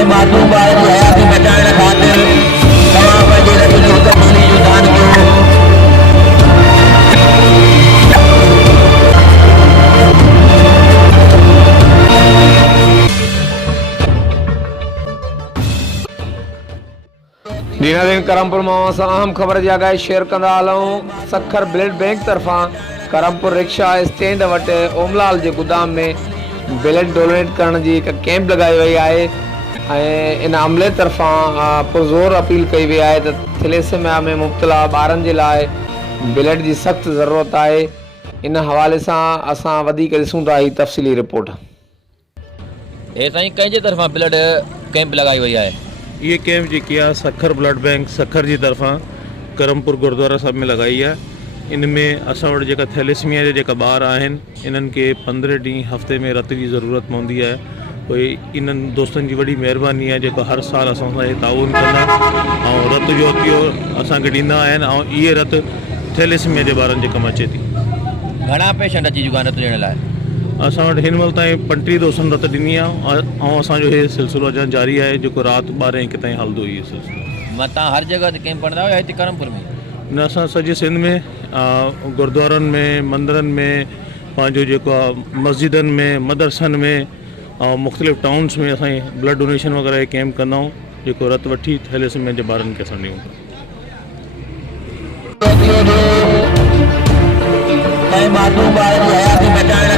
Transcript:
ऐं मासूम ॿार जी हयाती बचाइण ख़ातिर तव्हां पंहिंजे रत जो हिक बूंदी जो दान कयो। दीना दिन करमपुर मां अहम ख़बर जी आगाही शेयर कंदा हलूं। सखर ब्लड बैंक तरफां करमपुर रिक्शा स्टैंड वटि ओमलाल जे गोदाम में ब्लड डोनेट करण जी हिकु कैंप लॻाई वई आहे ऐं इन अमले तरफां पुरज़ोर अपील कई वई आहे त थैलेसेमिया में मुब्तला ॿारनि जे लाइ ब्लड जी सख़्तु ज़रूरत आहे। इन हवाले सां असां वधीक ॾिसूं था ही तफ़सीली रिपोर्ट। साईं कंहिंजे तरफ़ां ब्लड कैंप लॻाई वई आहे? ये कैंप जी आहे सखर ब्लड बैंक सखर की तरफा करमपुर गुरुद्वारा साहब में लगाई है। इनमें असां वटि जेका थैलेसीमिया जे जेका ॿार आहिनि इन्हनि खे 15 ॾींहं हफ़्ते में रत जी ज़रूरत पवंदी आहे। कोई इन्हनि दोस्तनि जी वॾी महिरबानी आहे जेको हर साल असां सां ताउन कंदा ऐं रत जो अतियो असांखे ॾींदा आहिनि ऐं इहे रत थैलेसीमिया जे ॿारनि जे कमु अचे थी। घणा पेशेंट अची चुका आहिनि रत ॾियण लाइ? असां वटि हिन महिल ताईं 35 दोस्तनि रत ॾिनी आहे ऐं असांजो इहो सिलसिलो अञा जारी आहे जेको राति 12-1 ताईं हलंदो इहो सिलसिलो। मां तव्हां हर जॻह ते कैंप पढ़ंदा आहियो या हिते करमपुर में? न, असां सॼे सिंध में गुरुद्वारनि में मंदरनि में पंहिंजो जेको आहे मस्जिदनि में मदरसनि में ऐं मुख़्तलिफ़ टाउन्स में असां ब्लड डोनेशन वग़ैरह कैंप कंदा आहियूं जेको रत वठी थैलेसीमिया जे ॿारनि खे असां ॾियूं था। ऐं मासूम ॿार जी हयाती बचाइण